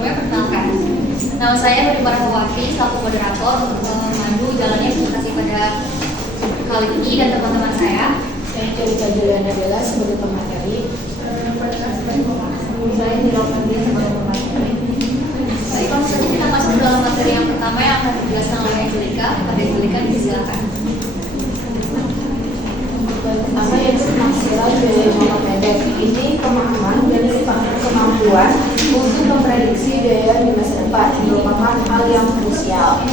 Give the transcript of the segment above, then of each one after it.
Sebelumnya perkenalkan, nama saya Nurima Rahmawati selaku moderator untuk memandu jalannya presentasi pada kali ini dan teman-teman saya. Saya Cerita Juliana Bella sebagai pemateri. Saya dilakukan dia sebagai pemateri. Baik, langsung saja kita masuk ke dalam materi yang pertama yang akan dijelaskan oleh Angelika. Pada Angelika disilakan. Pertama yaitu penafsiran biaya jangka pendek. Ini pemahaman dan kemampuan untuk memprediksi biaya di masa depan merupakan hal yang krusial.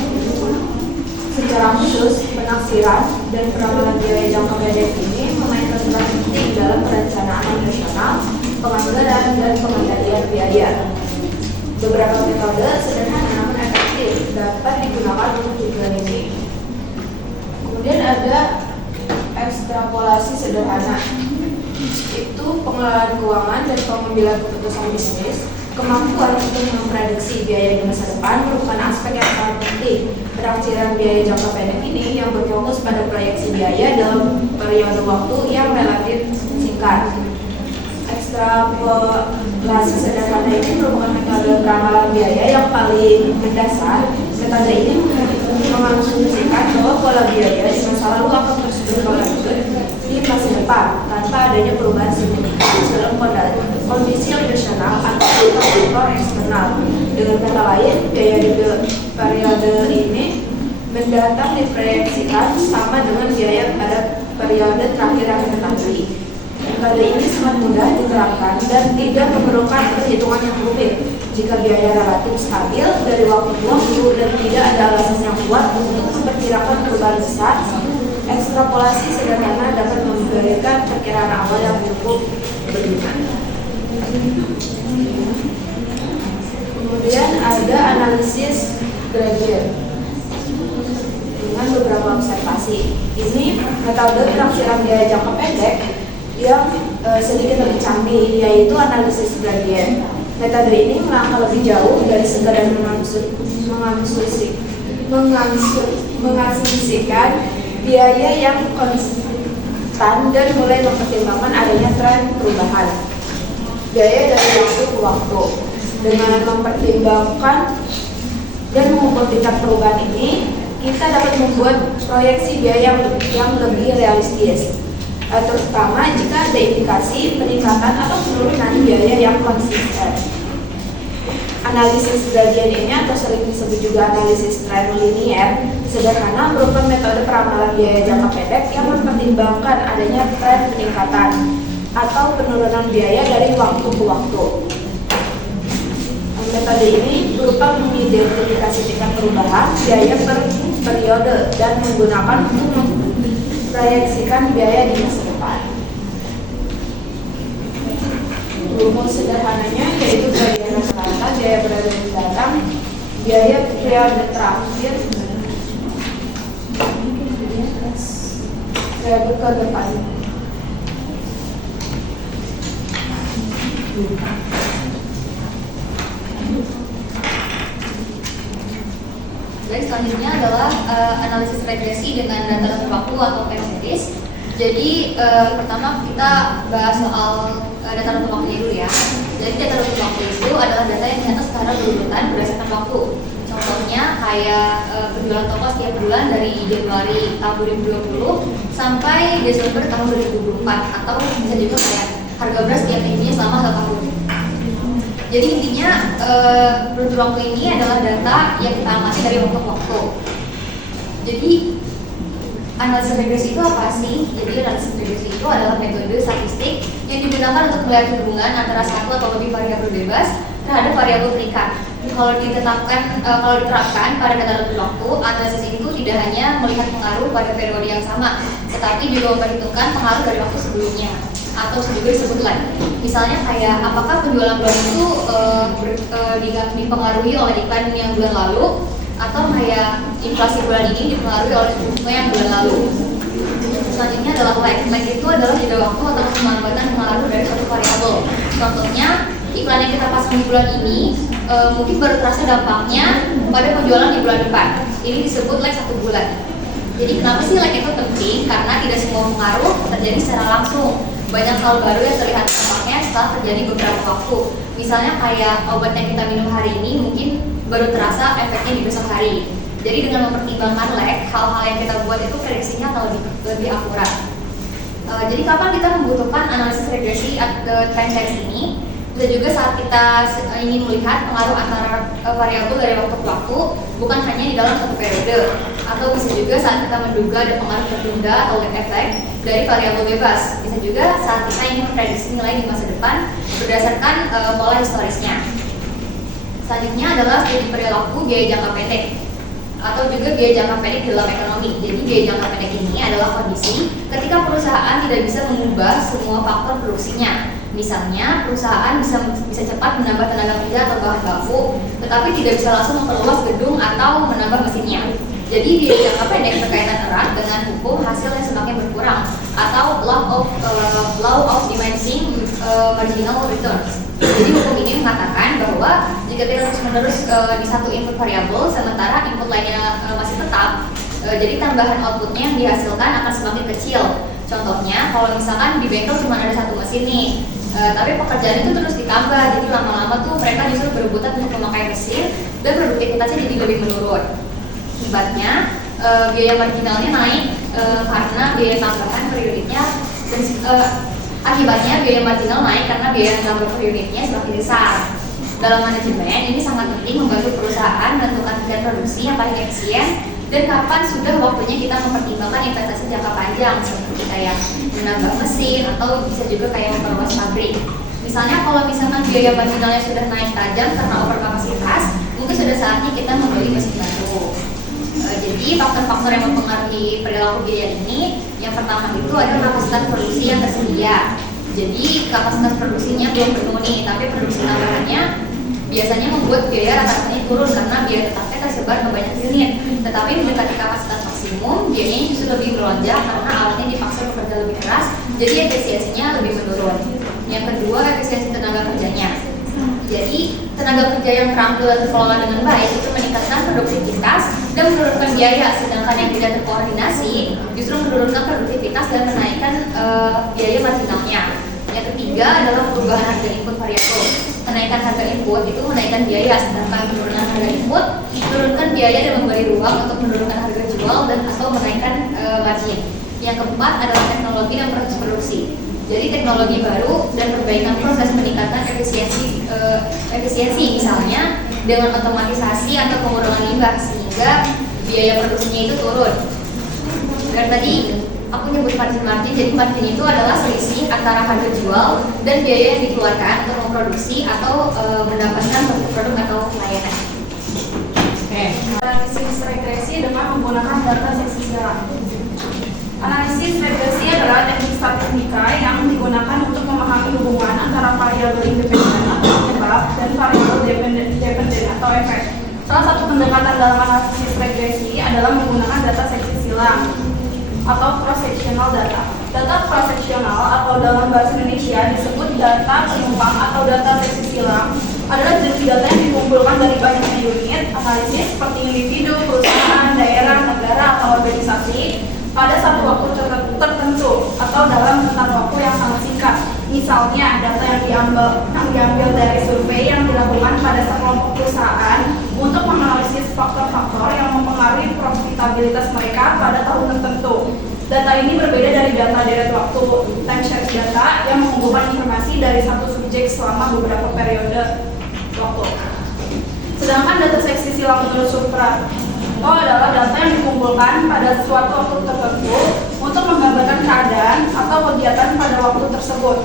Secara khusus, penafsiran dan peramalan biaya jangka pendek ini memainkan peran penting dalam perencanaan operasional, penganggaran, dan pengendalian biaya. Beberapa metode sederhana namun efektif dapat digunakan untuk tujuan ini. Kemudian ada ekstrapolasi sederhana, itu pengelolaan keuangan dan pengambilan keputusan bisnis. Kemampuan untuk memprediksi biaya di masa depan merupakan aspek yang sangat penting. Penafsiran biaya jangka pendek ini yang berfokus pada proyeksi biaya dalam periode waktu yang relatif singkat. Ekstrapolasi sederhana ini merupakan metode peramalan biaya yang paling mendasar. Metode ini mengasumsikan bahwa pola biaya di masa lalu akan terus berlanjut di masa depan tanpa adanya perubahan signifikan dalam kondisi operasional atau faktor eksternal. Dengan kata lain, biaya di periode ini mendatang diproyeksikan sama dengan biaya pada periode terakhir yang diketahui. Metode ini sangat mudah diterapkan dan tidak memerlukan perhitungan yang rumit. Jika biaya relatif stabil dari waktu ke waktu dan tidak ada alasan yang kuat untuk memperkirakan perubahan besar, ekstrapolasi sederhana dapat memberikan perkiraan awal yang cukup berguna. Kemudian ada analisis gradient dengan beberapa observasi. Ini metode penafsiran biaya jangka pendek yang sedikit lebih canggih, yaitu analisis gradient. Metode ini melangkah lebih jauh dari sekadar mengasumsikan biaya yang konstan dan mulai mempertimbangkan adanya tren perubahan biaya dari waktu ke waktu. Dengan mempertimbangkan dan mengukur tingkat perubahan ini, kita dapat membuat proyeksi biaya yang lebih realistis, terutama jika ada indikasi peningkatan atau penurunan biaya yang konsisten. Analisis gradient ini atau sering disebut juga analisis tren linier sederhana merupakan metode peramalan biaya jangka pendek yang mempertimbangkan adanya tren peningkatan atau penurunan biaya dari waktu ke waktu. Metode ini berupa mengidentifikasi tingkat perubahan biaya per periode dan menggunakan untuk memproyeksikan biaya di masa depan. Rumus sederhananya yaitu biaya rata-rata, biaya periode mendatang, biaya periode terakhir, periode ke depan. Baik, selanjutnya adalah analisis regresi dengan data runut waktu atau time series. Jadi pertama kita bahas soal data runut waktunya dulu ya. Jadi data runut waktu itu adalah data yang dicatat secara berurutan berdasarkan waktu. Contohnya kayak penjualan toko setiap bulan dari Januari tahun 2020 sampai Desember tahun 2024, atau bisa juga kayak harga beras setiap minggunya selama 1 tahun. Jadi intinya runut waktu ini adalah data yang kita amati dari waktu ke waktu. Jadi analisis regresi itu apa sih? Jadi analisis regresi itu adalah metode statistik yang digunakan untuk melihat hubungan antara satu atau lebih variabel bebas terhadap variabel terikat. Kalau diterapkan pada data runut waktu, analisis itu tidak hanya melihat pengaruh pada periode yang sama, tetapi juga memperhitungkan pengaruh dari waktu sebelumnya, atau juga disebut lag. Misalnya kayak apakah penjualan bulan itu dipengaruhi oleh iklan yang bulan lalu, atau kayak inflasi bulan ini dipengaruhi oleh suku bunga yang bulan lalu. Selanjutnya adalah lag. Lag itu adalah jeda waktu atau kemanfaatan pengaruh dari suatu variabel. Contohnya iklan yang kita pasang di bulan ini mungkin baru terasa dampaknya pada penjualan di bulan depan. Ini disebut lag 1 bulan. Jadi kenapa sih lag itu penting? Karena tidak semua pengaruh terjadi secara langsung. Banyak hal baru yang terlihat dampaknya setelah terjadi beberapa waktu. Misalnya kayak obat yang kita minum hari ini mungkin baru terasa efeknya di besok hari. Jadi dengan mempertimbangkan lag, hal-hal yang kita buat itu prediksinya akan lebih akurat. Jadi kapan kita membutuhkan analisis regresi time series ini? Bisa juga saat kita ingin melihat pengaruh antara variabel dari waktu ke waktu, bukan hanya di dalam satu periode, atau bisa juga saat kita menduga ada pengaruh tertunda atau lag effect dari variabel bebas. Bisa juga saat kita ingin memprediksi nilai di masa depan berdasarkan pola historisnya. Selanjutnya adalah studi perilaku biaya jangka pendek atau juga biaya jangka pendek di dalam ekonomi. Jadi biaya jangka pendek ini adalah kondisi ketika perusahaan tidak bisa mengubah semua faktor produksinya. Misalnya, perusahaan bisa cepat menambah tenaga kerja atau bahan baku, tetapi tidak bisa langsung memperluas gedung atau menambah mesinnya. Jadi biaya jangka pendek berkaitan erat dengan hukum hasil yang semakin berkurang atau law of diminishing marginal returns. Jadi hukum ini mengatakan bahwa jika terus-menerus di satu input variabel sementara input lainnya masih tetap, jadi tambahan outputnya yang dihasilkan akan semakin kecil. Contohnya, kalau misalkan di bengkel cuma ada satu mesin nih, tapi pekerjaan itu terus ditambah, jadi lama-lama tuh mereka justru berebutan untuk memakai mesin dan produktivitasnya jadi lebih menurun. Akibatnya biaya marginalnya naik karena biaya tambahan per unitnya akibatnya biaya marginal naik karena biaya tambah per unitnya semakin besar. Dalam manajemen ini sangat penting membantu perusahaan menentukan tingkat produksi yang paling efisien dan kapan sudah waktunya kita mempertimbangkan investasi jangka panjang seperti kayak menambah mesin atau bisa juga kayak memperluas pabrik. Misalnya kalau misalkan biaya marginalnya sudah naik tajam karena overkapasitas, mungkin sudah saatnya kita membeli mesin baru. Jadi faktor-faktor yang mempengaruhi perilaku biaya ini, yang pertama itu adalah kapasitas produksi yang tersedia. Jadi kapasitas produksinya belum penuh nih, tapi produksi tambahannya biasanya membuat biaya rata-ratanya turun karena biaya tetapnya tersebar ke banyak unit. Tetapi mendekati kapasitas maksimum, biayanya justru lebih melonjak karena alatnya dipaksa bekerja lebih keras, jadi efisiensinya lebih menurun. Yang kedua, efisiensi tenaga kerjanya. Jadi tenaga kerja yang terampil dan terkelola dengan baik itu meningkatkan produktivitas dan menurunkan biaya, sedangkan yang tidak terkoordinasi justru menurunkan produktivitas dan menaikkan biaya marginalnya. Yang ketiga adalah perubahan harga input variabel. Kenaikan harga input itu menaikkan biaya, sedangkan penurunan harga input menurunkan biaya dan memberi ruang untuk menurunkan harga jual dan atau menaikkan margin. Yang keempat adalah teknologi dan proses produksi. Jadi teknologi baru dan perbaikan proses meningkatkan efisiensi misalnya dengan otomatisasi atau pengurangan limbah sehingga biaya produksinya itu turun. Dan tadi aku nyebut margin, jadi margin itu adalah selisih antara harga jual dan biaya yang dikeluarkan untuk memproduksi atau mendapatkan produk atau layanan. Analisis regresi dengan menggunakan data seksi silang. Analisis regresi adalah teknik statistika yang digunakan untuk memahami hubungan antara variabel independen atau penyebab dan variabel dependen atau efek. Salah satu pendekatan dalam analisis regresi adalah menggunakan data seksi silang atau cross-sectional data. Data cross-sectional atau dalam bahasa Indonesia disebut data penumpang atau data seksi silang adalah jenis data yang dikumpulkan dari banyaknya unit analisis seperti individu, perusahaan, daerah, negara, atau organisasi pada satu waktu tertentu atau dalam rentang waktu yang sangat singkat. Misalnya, data yang diambil dari survei yang dilakukan pada sekelompok perusahaan untuk menganalisis faktor-faktor yang mempengaruhi profitabilitas mereka pada tahun tertentu. Data ini berbeda dari data deret waktu time series data yang mengumpulkan informasi dari satu subjek selama beberapa periode waktu. Sedangkan data seksi silang menurut Supra itu adalah data yang dikumpulkan pada suatu waktu tertentu untuk menggambarkan keadaan atau kegiatan pada waktu tersebut.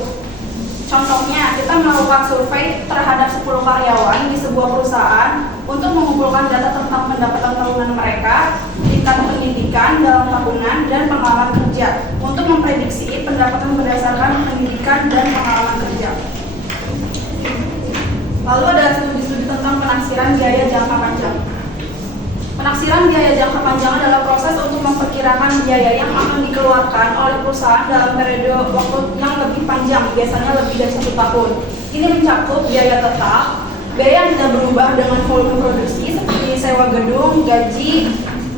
Contohnya, kita melakukan survei terhadap 10 karyawan di sebuah perusahaan untuk mengumpulkan data tentang pendapatan tahunan mereka, tingkat pendidikan dalam tahunan, dan pengalaman kerja untuk memprediksi pendapatan berdasarkan pendidikan dan pengalaman kerja. Lalu ada studi-studi tentang penaksiran biaya jangka panjang. Penaksiran biaya jangka panjang adalah proses untuk memperkirakan biaya yang akan dikeluarkan oleh perusahaan dalam periode waktu yang lebih panjang, biasanya lebih dari 1 tahun. Ini mencakup biaya tetap, biaya yang tidak berubah dengan volume produksi seperti sewa gedung, gaji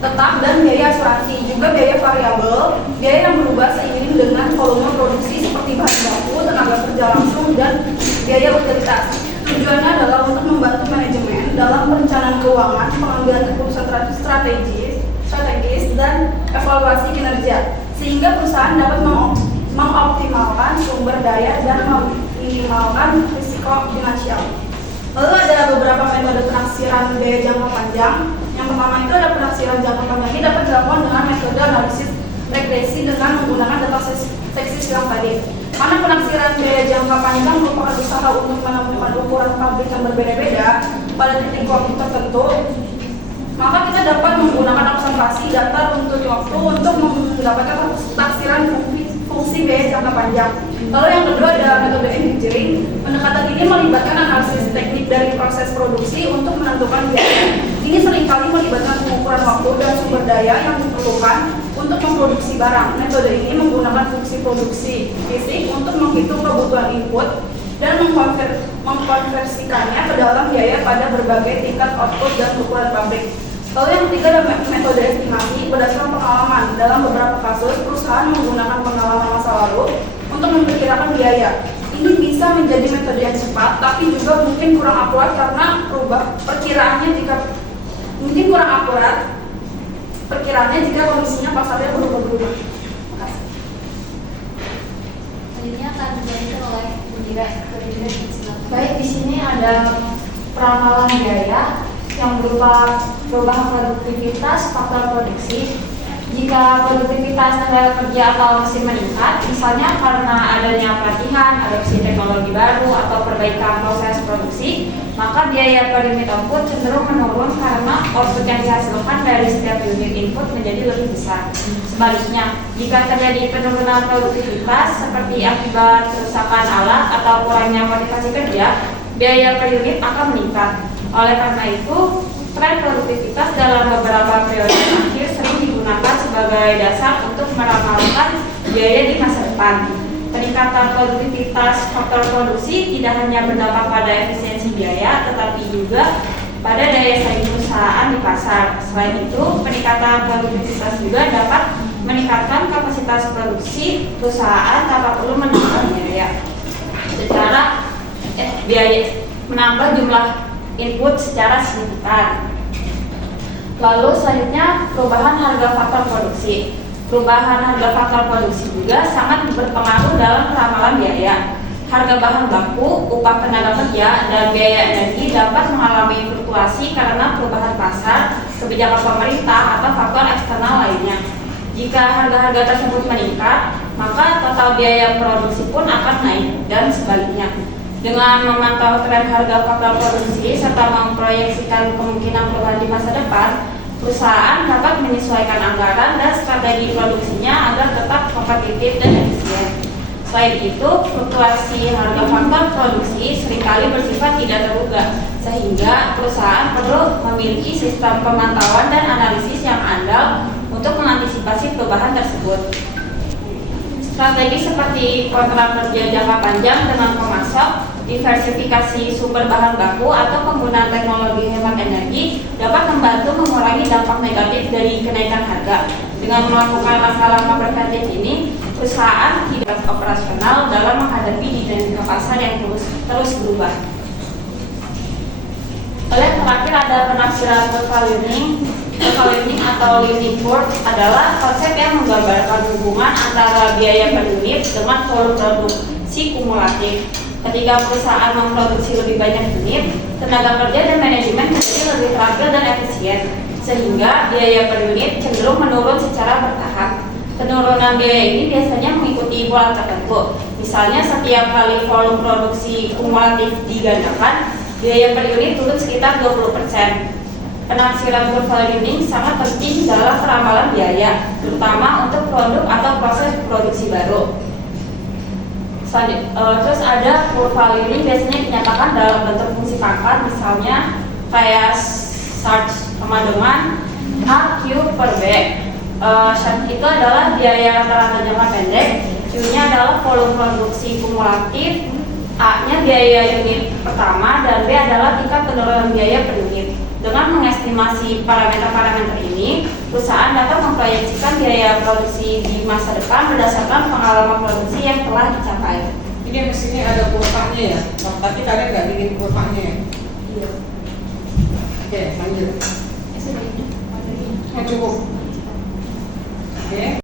tetap, dan biaya asuransi. Juga biaya variabel, biaya yang berubah seiring dengan volume produksi seperti bahan baku, tenaga kerja langsung dan biaya utilitas. Tujuannya adalah untuk membantu manajemen dalam perencanaan keuangan, pengambilan keputusan strategis dan evaluasi kinerja, sehingga perusahaan dapat mengoptimalkan sumber daya dan meminimalkan risiko finansial. Lalu ada beberapa metode penaksiran biaya jangka panjang. Yang pertama itu ada penaksiran jangka panjang. Ini dapat dilakukan dengan metode analisis regresi dengan menggunakan data seksi silang tadi. Mana penaksiran biaya jangka panjang merupakan usaha untuk menemukan ukuran pabrik yang berbeda-beda pada titik waktu tertentu, maka kita dapat menggunakan observasi data runtut waktu untuk mendapatkan taksiran fungsi biaya jangka panjang. Lalu yang kedua ada metode engineering. Pendekatan ini melibatkan analisis teknik dari proses produksi untuk menentukan biaya. Ini seringkali melibatkan pengukuran waktu dan sumber daya yang diperlukan untuk memproduksi barang. Metode ini menggunakan fungsi produksi fisik untuk menghitung kebutuhan input dan mengkonversikannya ke dalam biaya pada berbagai tingkat output dan ukuran pabrik. Lalu yang ketiga adalah metode estimasi berdasarkan pengalaman. Dalam beberapa kasus, perusahaan menggunakan pengalaman masa lalu untuk memperkirakan biaya. Ini bisa menjadi metode yang cepat, tapi juga mungkin kurang akurat karena perkiraannya jika kondisinya pasarnya berubah-ubah. Selanjutnya akan dibantu oleh Bundira. Baik, di sini ada peramalan biaya yang berupa perubahan produktivitas faktor produksi. Jika produktivitas tenaga kerja atau mesin meningkat, misalnya karena adanya pelatihan, adopsi teknologi baru, atau perbaikan proses produksi, maka biaya per unit output cenderung menurun karena output yang dihasilkan dari setiap unit input menjadi lebih besar. Sebaliknya, jika terjadi penurunan produktivitas seperti akibat kerusakan alat atau kurangnya motivasi kerja, biaya per unit akan meningkat. Oleh karena itu, tren produktivitas dalam beberapa periode terakhir sering digunakan sebagai dasar untuk meramalkan biaya di masa depan. Peningkatan produktivitas faktor produksi tidak hanya berdampak pada efisiensi biaya, tetapi juga pada daya saing perusahaan di pasar. Selain itu, peningkatan produktivitas juga dapat meningkatkan kapasitas produksi perusahaan tanpa perlu menambah menambah jumlah input secara signifikan. Lalu selanjutnya perubahan harga faktor produksi. Perubahan harga faktor produksi juga sangat berpengaruh dalam peramalan biaya. Harga bahan baku, upah tenaga kerja, dan biaya energi dapat mengalami fluktuasi karena perubahan pasar, kebijakan pemerintah, atau faktor eksternal lainnya. Jika harga-harga tersebut meningkat, maka total biaya produksi pun akan naik dan sebaliknya. Dengan memantau tren harga faktor produksi serta memproyeksikan kemungkinan perubahan di masa depan, perusahaan dapat menyesuaikan anggaran dan strategi produksinya agar tetap kompetitif dan efisien. Selain itu, fluktuasi harga faktor produksi seringkali bersifat tidak terduga, sehingga perusahaan perlu memiliki sistem pemantauan dan analisis yang andal untuk mengantisipasi perubahan tersebut. Strategi seperti kontrak kerja jangka panjang dengan pemasok, diversifikasi sumber bahan baku, atau penggunaan teknologi hemat energi dapat membantu mengurangi dampak negatif dari kenaikan harga. Dengan melakukan langkah-langkah preventif ini, perusahaan tidak operasional dalam menghadapi dinamika pasar yang terus berubah. Lalu terakhir ada penafsiran portfolio atau learning curve adalah konsep yang menggambarkan hubungan antara biaya per unit dengan volume produksi kumulatif. Ketika perusahaan memproduksi lebih banyak unit, tenaga kerja dan manajemen menjadi lebih terampil dan efisien, sehingga biaya per unit cenderung menurun secara bertahap. Penurunan biaya ini biasanya mengikuti pola tertentu. Misalnya setiap kali volume produksi kumulatif digandakan, biaya per unit turun sekitar 20%. Penafsiran portfolio sangat penting dalam peramalan biaya, terutama untuk produk atau proses produksi baru. Terus ada kurva Learning biasanya dinyatakan dalam bentuk fungsi pangkat, misalnya kayak charge sama dengan A Q per B. Charge itu adalah biaya rata-rata jangka pendek, Q-nya adalah volume produksi kumulatif, A-nya biaya unit pertama, dan B adalah tingkat penurunan biaya per unit. Dengan mengestimasi parameter-parameter ini, perusahaan dapat memproyeksikan biaya produksi di masa depan berdasarkan pengalaman produksi yang telah dicapai. Ini mestinya ada kuotanya ya. Nah, tapi tadi